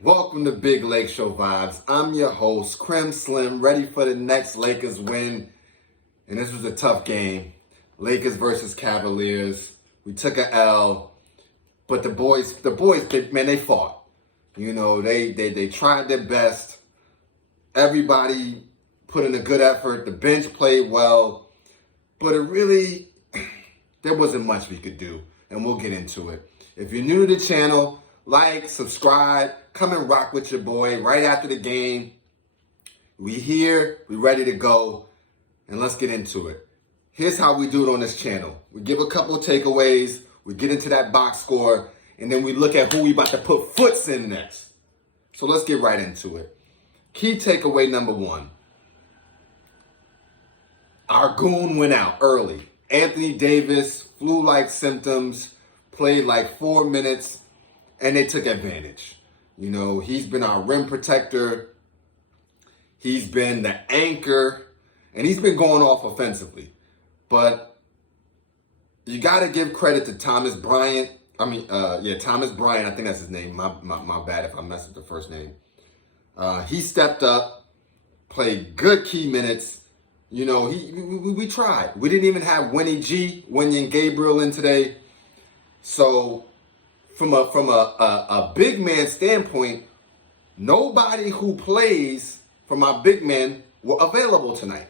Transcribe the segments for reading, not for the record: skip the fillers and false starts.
Welcome to Big Lake Show Vibes. I'm your host, Crim Slim, ready for the next Lakers win. And this was a tough game. Lakers versus Cavaliers. We took a L, but the boys, they fought. You know, they tried their best. Everybody put in a good effort. The bench played well, but there wasn't much we could do, and we'll get into it. If you're new to the channel, like, subscribe, come and rock with your boy right after the game. We here, we ready to go, and let's get into it. Here's how we do it on this channel. We give a couple of takeaways, we get into that box score, and then we look at who we about to put foots in next. So let's get right into it. Key takeaway number one. Our goon went out early. Anthony Davis, flu-like symptoms, played like 4 minutes, and they took advantage. You know, he's been our rim protector. He's been the anchor, and he's been going off offensively. But you got to give credit to Thomas Bryant. Thomas Bryant, I think that's his name. My bad if I messed up the first name. He stepped up, played good key minutes. You know, we tried. We didn't even have Wenyen Gabriel in today. So from a big man standpoint, nobody who plays from our big men were available tonight.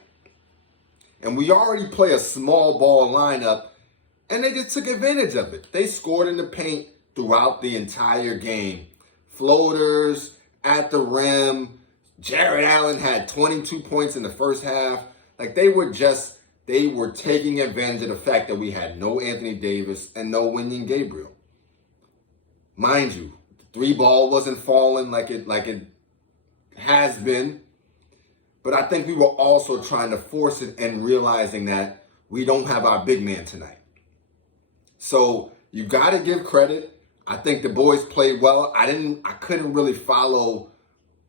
And we already play a small ball lineup, and they just took advantage of it. They scored in the paint throughout the entire game. Floaters at the rim. Jared Allen had 22 points in the first half. Like they were taking advantage of the fact that we had no Anthony Davis and no Wenyen Gabriel. Mind you, the three ball wasn't falling like it has been. But I think we were also trying to force it and realizing that we don't have our big man tonight. So you got to give credit. I think the boys played well. I couldn't really follow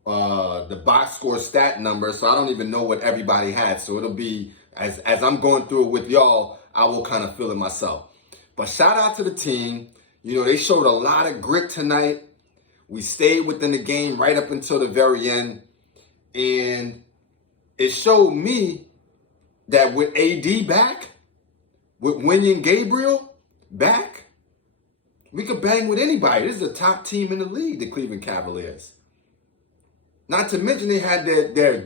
the box score stat number, so I don't even know what everybody had. So it'll be, as I'm going through it with y'all, I will kind of feel it myself. But shout out to the team. You know, they showed a lot of grit tonight. We stayed within the game right up until the very end. And it showed me that with AD back, with Wenyen Gabriel back, we could bang with anybody. This is a top team in the league, the Cleveland Cavaliers. Not to mention they had their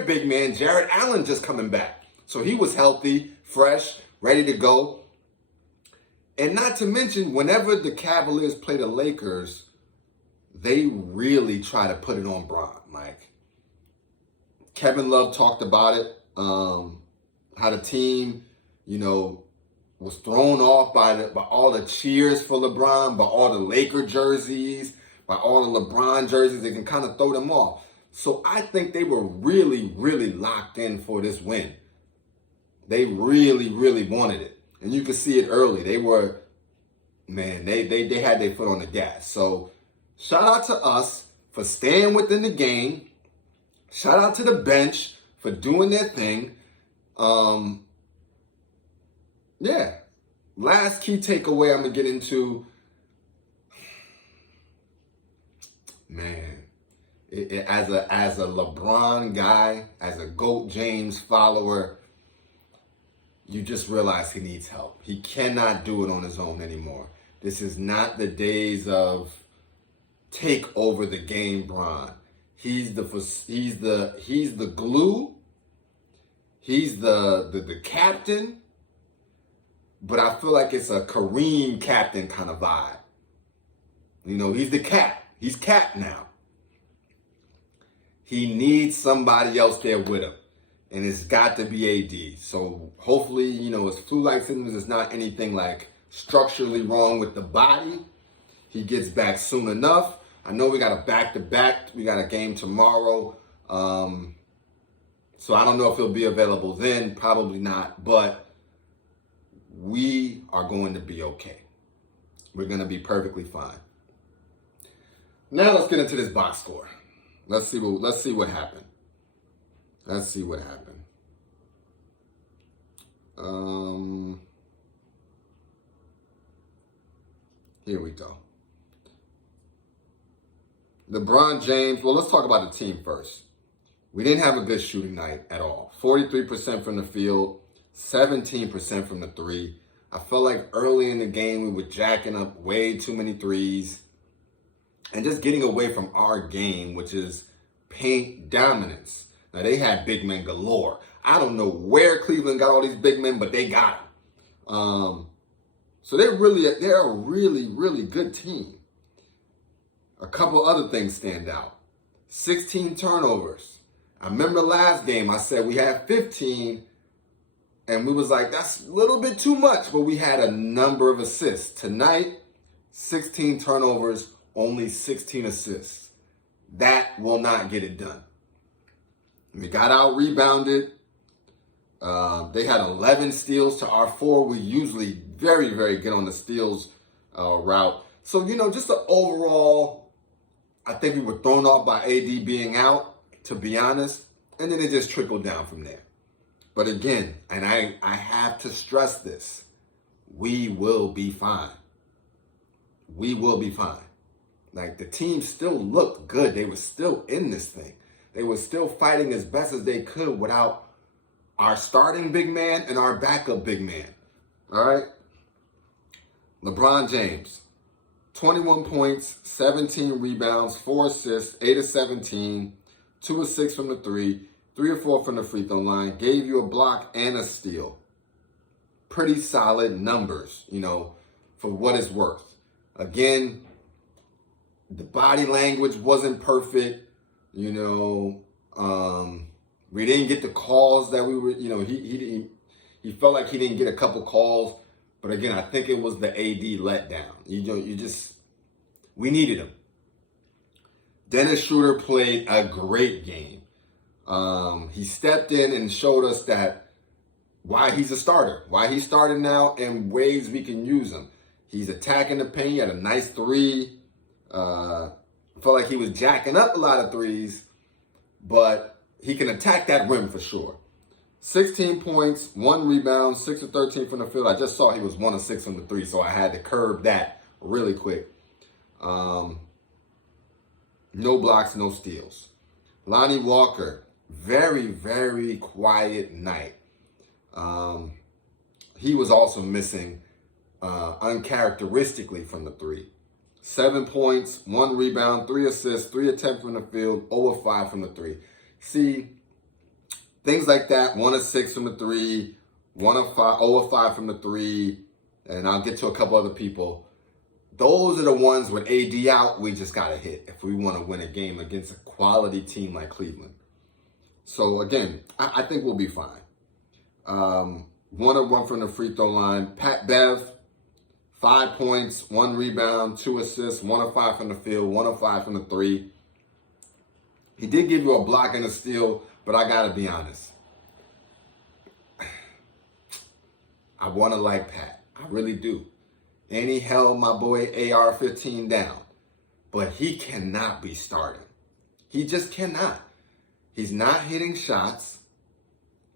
big man, Jared Allen, just coming back. So he was healthy, fresh, ready to go. And not to mention, whenever the Cavaliers play the Lakers, they really try to put it on Bron. Like, Kevin Love talked about it, how the team, you know, was thrown off by all the cheers for LeBron, by all the Laker jerseys, by all the LeBron jerseys. They can kind of throw them off. So I think they were really, really locked in for this win. They really, really wanted it. And you could see it early. They were, man, they had their foot on the gas. So shout out to us for staying within the game. Shout out to the bench for doing their thing. Last key takeaway I'm going to get into, man, as a LeBron guy, as a GOAT James follower, you just realize he needs help. He cannot do it on his own anymore. This is not the days of take over the game, Bron. He's the glue. He's the captain. But I feel like it's a Kareem captain kind of vibe. You know, he's the cap. He's cap now. He needs somebody else there with him. And it's got to be AD. So hopefully, you know, his flu-like symptoms is not anything like structurally wrong with the body. He gets back soon enough. I know we got a back-to-back. We got a game tomorrow. So I don't know if he'll be available then. Probably not. But we are going to be okay. We're going to be perfectly fine. Now let's get into this box score. Let's see what happened. Let's see what happened. Here we go. LeBron James, well, let's talk about the team first. We didn't have a good shooting night at all. 43% from the field, 17% from the three. I felt like early in the game we were jacking up way too many threes and just getting away from our game, which is paint dominance. Now, they had big men galore. I don't know where Cleveland got all these big men, but they got them. So they're a really good team. A couple other things stand out. 16 turnovers. I remember last game I said we had 15, and we was like, that's a little bit too much, but we had a number of assists. Tonight, 16 turnovers, only 16 assists. That will not get it done. We got out rebounded. They had 11 steals to our 4. We usually very good on the steals route. So, just the overall, I think we were thrown off by AD being out, to be honest. And then it just trickled down from there. But again, and I have to stress this, we will be fine. We will be fine. Like, the team still looked good. They were still in this thing. They were still fighting as best as they could without our starting big man and our backup big man. All right? LeBron James, 21 points, 17 rebounds, 4 assists, 8 of 17, 2 of 6 from the 3, 3 or 4 from the free throw line, gave you a block and a steal. Pretty solid numbers, for what it's worth. Again, the body language wasn't perfect, we didn't get the calls that we were, he felt like he didn't get a couple calls. But again, I think it was the AD letdown. We needed him. Dennis Schroeder played a great game. He stepped in and showed us that why he's a starter, why he started now, and ways we can use him. He's attacking the paint. He had a nice 3. Felt like he was jacking up a lot of threes, but he can attack that rim for sure. 16 points, 1 rebound, 6 of 13 from the field. I just saw he was 1 of 6 from the 3, so I had to curb that really quick. No blocks, no steals. Lonnie Walker, very quiet night. He was also missing uncharacteristically from the 3. 7 points, 1 rebound, 3 assists, 3 attempts from the field, 0 of 5 from the 3. See, things like that, 1 of 6 from the 3, 1 of 5, 0 of 5 from the 3, and I'll get to a couple other people. Those are the ones with AD out, we just got to hit if we want to win a game against a quality team like Cleveland. So again, I think we'll be fine. 1 of 1 from the free throw line. Pat Bev, 5 points, 1 rebound, 2 assists, 1 of 5 from the field, 1 of 5 from the 3. He did give you a block and a steal, but I got to be honest. I want to like Pat. I really do. And he held my boy AR-15 down. But he cannot be starting. He just cannot. He's not hitting shots.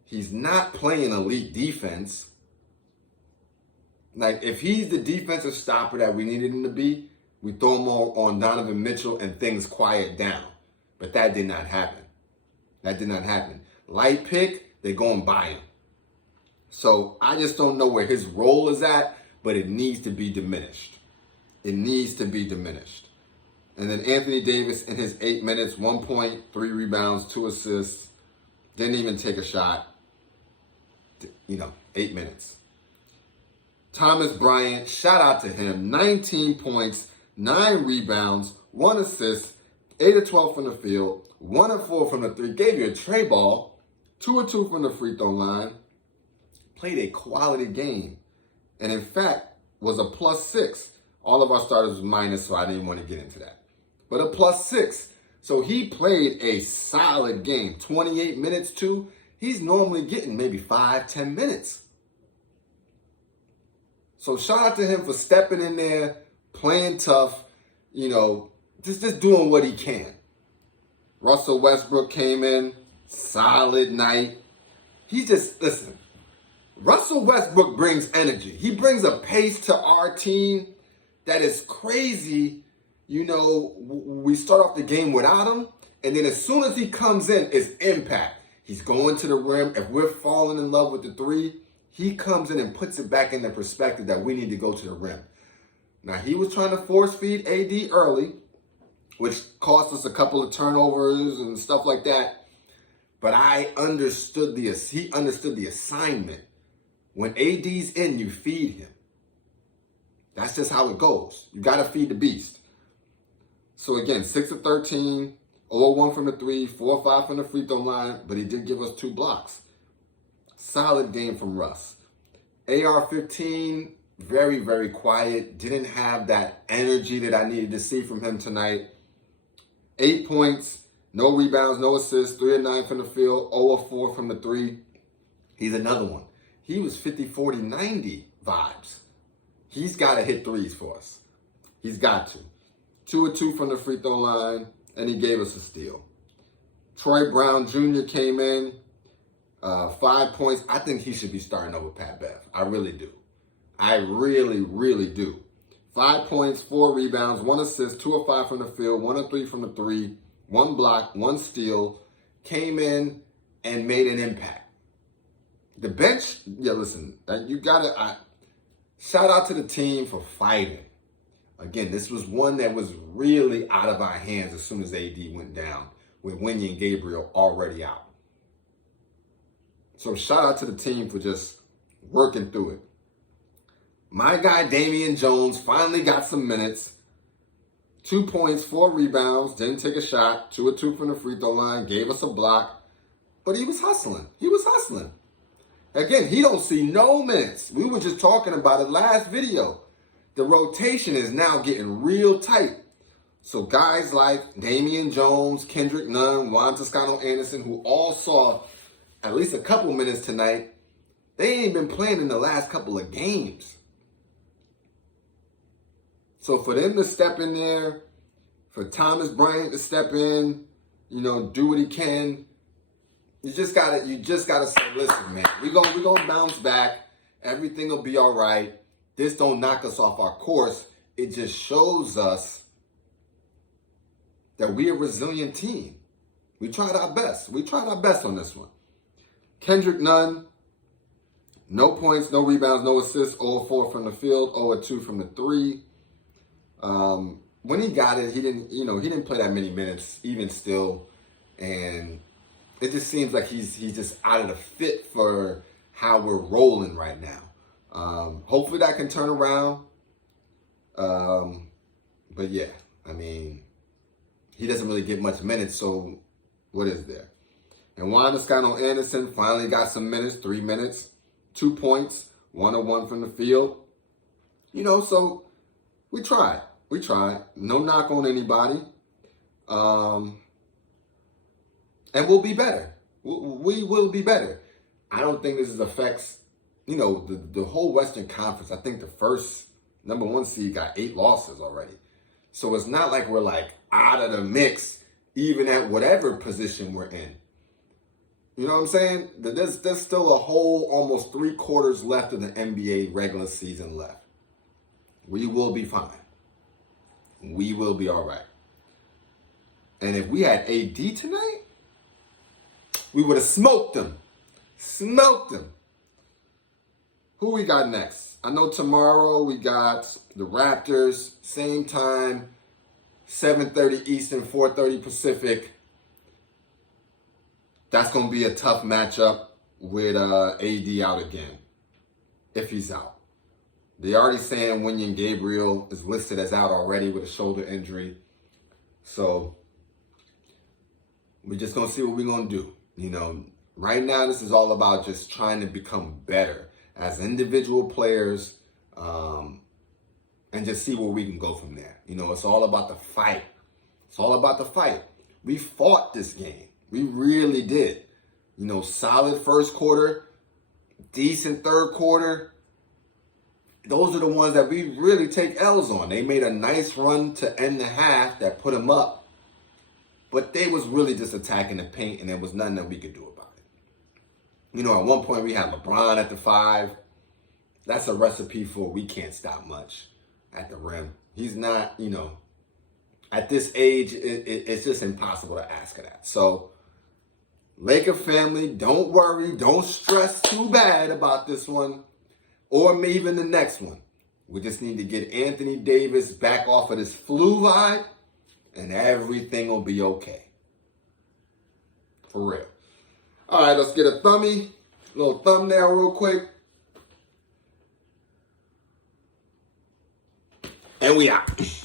He's not playing elite defense. Like, if he's the defensive stopper that we needed him to be, we throw him on Donovan Mitchell and things quiet down. But that did not happen. That did not happen. Light pick, they're going by him. So I just don't know where his role is at, but it needs to be diminished. It needs to be diminished. And then Anthony Davis in his 8 minutes, 1 point, 3 rebounds, 2 assists, didn't even take a shot. 8 minutes. Thomas Bryant, shout out to him, 19 points, 9 rebounds, 1 assist, 8 of 12 from the field, 1 of 4 from the 3, gave you a tray ball, 2 of 2 from the free throw line, played a quality game, and in fact was a +6. All of our starters was minus, so I didn't want to get into that. But a +6. So he played a solid game. 28 minutes too. He's normally getting maybe 5-10 minutes. So shout out to him for stepping in there, playing tough, just doing what he can. Russell Westbrook came in, solid night. Listen, Russell Westbrook brings energy. He brings a pace to our team that is crazy, we start off the game without him, and then as soon as he comes in, it's impact. He's going to the rim. If we're falling in love with the three, he comes in and puts it back in the perspective that we need to go to the rim. Now, he was trying to force feed AD early, which cost us a couple of turnovers and stuff like that. But he understood the assignment. When AD's in, you feed him. That's just how it goes. You got to feed the beast. So again, 6 of 13, 0-1 from the 3, 4-5 from the free throw line, but he did give us 2 blocks. Solid game from Russ. AR-15, very, very quiet. Didn't have that energy that I needed to see from him tonight. 8 points, no rebounds, no assists, 3 of 9 from the field, 0 of 4 from the 3. He's another one. He was 50, 40, 90 vibes. He's got to hit threes for us. He's got to. 2 of 2 from the free throw line, and he gave us a steal. Troy Brown Jr. came in, 5 points. I think he should be starting over Pat Bev. I really do. I really, really do. 5 points, 4 rebounds, 1 assist, 2 of 5 from the field, 1 of 3 from the 3, 1 block, 1 steal. Came in and made an impact. The bench, listen, shout out to the team for fighting. Again, this was one that was really out of our hands as soon as AD went down, with Winnie and Gabriel already out. So shout out to the team for just working through it. My guy Damian Jones finally got some minutes. 2 points, 4 rebounds, didn't take a shot, 2 of 2 from the free throw line, gave us a block, but he was hustling. Again, he don't see no minutes. We were just talking about it last video. The rotation is now getting real tight. So guys like Damian Jones, Kendrick Nunn, Juan Toscano-Anderson, who all saw at least a couple minutes tonight, they ain't been playing in the last couple of games. So for them to step in there, for Thomas Bryant to step in, do what he can, you just gotta say, listen, man, we're gonna bounce back. Everything will be all right. This don't knock us off our course. It just shows us that we're a resilient team. We tried our best. On this one. Kendrick Nunn, no points, no rebounds, no assists, 0 of 4 from the field, 0 of 2 from the 3. When he got it, he didn't play that many minutes, even still, and it just seems like he's just out of the fit for how we're rolling right now. Hopefully that can turn around. But yeah, he doesn't really get much minutes, so what is there? And Juan Toscano-Anderson finally got some minutes, 3 minutes, 2 points, 1 of 1 from the field. So we tried. No knock on anybody. And we'll be better. We will be better. I don't think this affects, the whole Western Conference. I think the first number 1 seed got 8 losses already. So it's not like we're out of the mix, even at whatever position we're in. You know what I'm saying? There's still a whole almost 3 quarters left of the NBA regular season left. We will be fine. We will be all right. And if we had AD tonight, we would have smoked them. Who we got next? I know tomorrow we got the Raptors, same time, 7:30 Eastern, 4:30 Pacific. That's going to be a tough matchup with AD out again, if he's out. They're already saying Winnie Gabriel is listed as out already with a shoulder injury. So we're just going to see what we're going to do. Right now this is all about just trying to become better as individual players, and just see where we can go from there. It's all about the fight. We fought this game. We really did. Solid first quarter, decent third quarter. Those are the ones that we really take L's on. They made a nice run to end the half that put them up, but they was really just attacking the paint, and there was nothing that we could do about it. At one point we had LeBron at the 5. That's a recipe for we can't stop much at the rim. He's not, At this age, it's just impossible to ask her that. So, Laker family, don't worry. Don't stress too bad about this one or even the next one. We just need to get Anthony Davis back off of this flu vibe and everything will be okay. For real. All right, let's get a little thumbnail real quick. And we out.